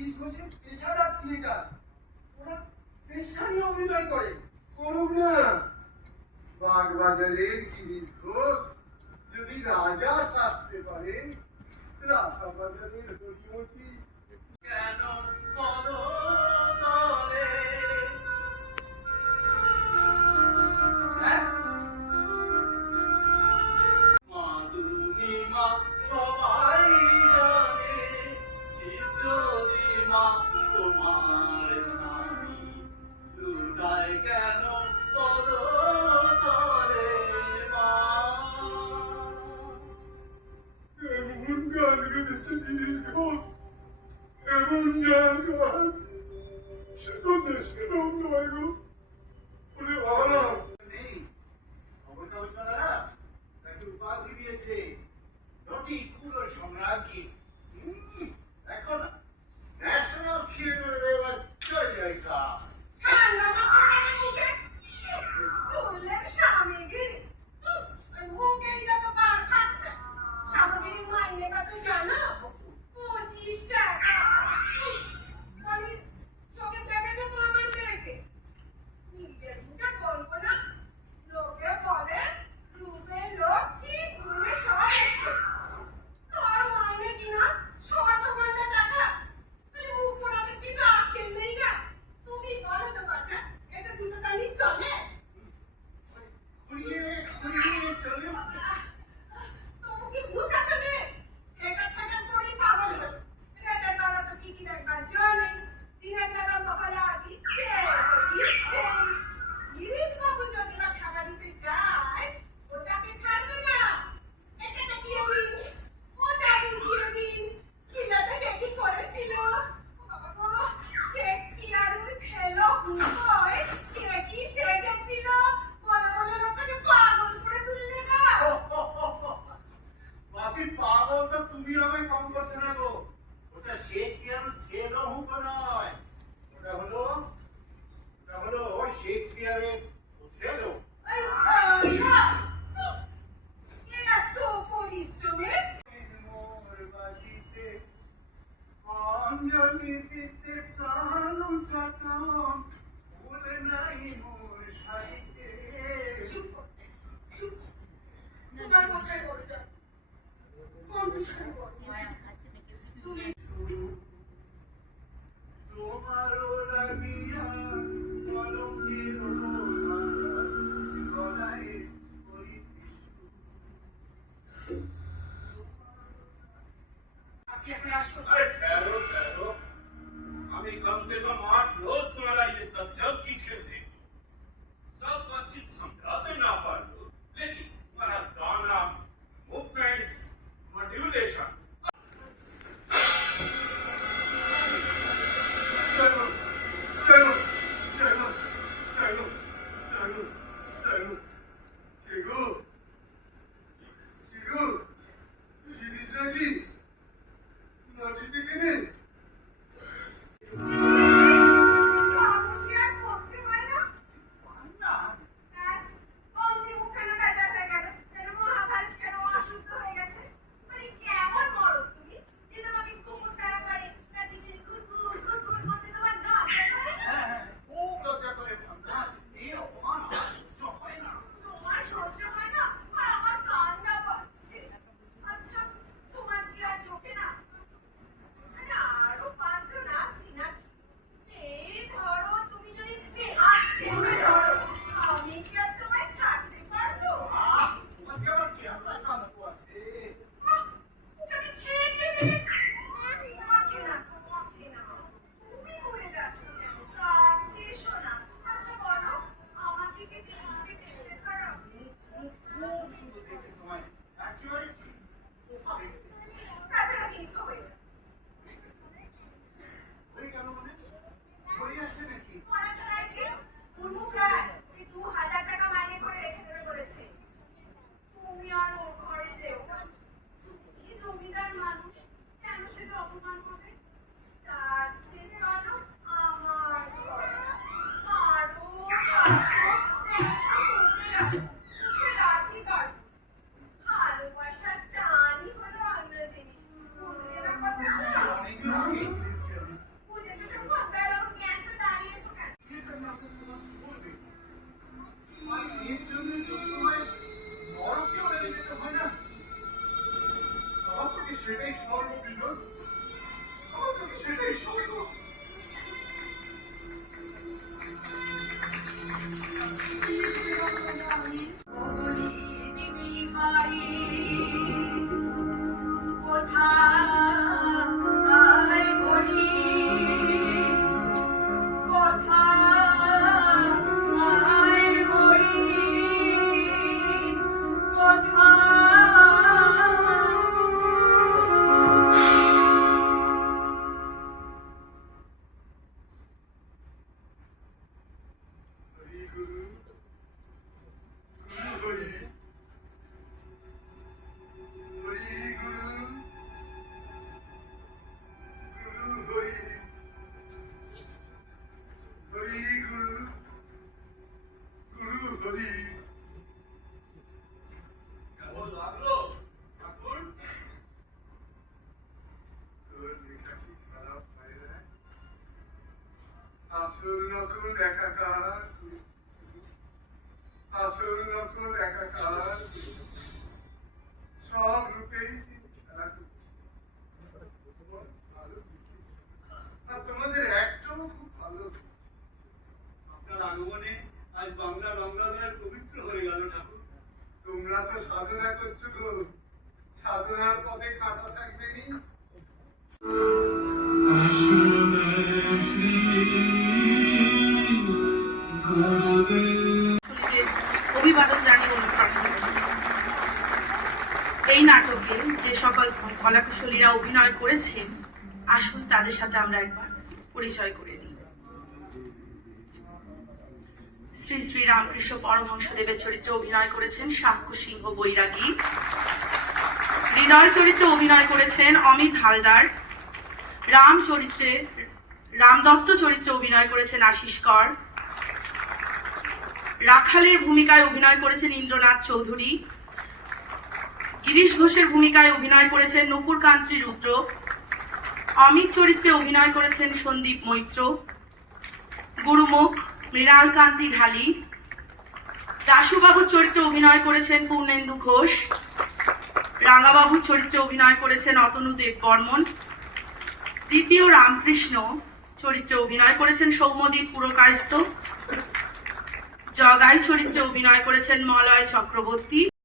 গিরিশ ঘোষের পেশাদার থিয়েটার, ওরা পেশা নিয়ে অভিনয় করে। করুক না, বাগবাজারের গিরিশ ঘোষ যদি রাজা সাজতে পারে, রাধা বাজারের হরিমতি কেন পদতলে? হ্যাঁ, মাদুনিমা সবাই জানে, শিবজ্যোতিমা তোমার স্বামী, লুটায় কেন পদতলে মা? এমন গান গেয়েছে গিরিশ ঘোষ, এমন গান শুধু যে সেরম নয় গো। ওরে বাবা, নেই, অবতারণারা তাকে উপাধি দিয়েছে নটি কুলোর সম্রাজ্ঞী। এখন ন্যাশনাল থিয়েটারের এবার জয়িকা। পাগল তো তুমি আমায় কম করছো না গো। ওটা শেক্সপিয়ার ছেলো হুঁকো নয়, ওটা হলো শেক্সপিয়ারের ছেলো। অঞ্জলি দিতে প্রাণ চাটন, ভুল নাই মোর সাহিত্যে। তোমারও লাগিয়া কলমের গলায় করিতে अरे ठहरो ठहरो, अभी कम से कम 8 रोज तुम्हारा ये तज्जब की खेले, सब बातचीत समझा देना पार लो, लेकिन तुम्हारा गाना, मूवमेंट्स, मॉड्यूलेशन বলি কেমন লাগলো ঠাকুর? তোর লেখা কি খারাপ হয় না? আসল নকল একাকার, আসল নকল একাকার, সব রূপেই খেলা করছে। ভালো আর তোমাদের একটাও খুব ভালো। আপনার আগমনে আজ বাংলা রঙ্গালয় পবিত্র হয়ে গেল ঠাকুর। তোমরা তো সাধনা করছো গো, সাধনার পথে কাটা থাকবে নি। অভিবাদন জানিয়ে অনুষ্ঠান এই নাটকে যে সকল কলাকুশলীরা অভিনয় করেছেন, আসুন তাদের সাথে আমরা একবার পরিচয় করে নিই। শ্রী শ্রী রামকৃষ্ণ পরমহংসদেবের চরিত্রে অভিনয় করেছেন সাক্ষ্য সিংহ বৈরাগী। হৃদয় চরিত্রে অভিনয় করেছেন অমিত হালদার। রামদত্ত চরিত্রে অভিনয় করেছেন আশিস কর। রাখালের ভূমিকায় অভিনয় করেছেন ইন্দ্রনাথ চৌধুরী। গিরিশ ঘোষের ভূমিকায় অভিনয় করেছেন নূপুর কান্তি রুদ্র। অমিত চরিত্রে অভিনয় করেছেন সন্দীপ মৈত্র। গুরুমুখ মৃণাল কান্তি ঢালি। দাশুবাবুর চরিত্রে অভিনয় করেছেন পূর্ণেন্দু ঘোষ। রাঙাবাবুর চরিত্রে অভিনয় করেছেন অতনু দেব বর্মন। দ্বিতীয় রামকৃষ্ণ চরিত্রে অভিনয় করেছেন সৌম্যদীপ পুরকায়স্থ। জগাই চরিত্রে অভিনয় করেছেন মলয় চক্রবর্তী।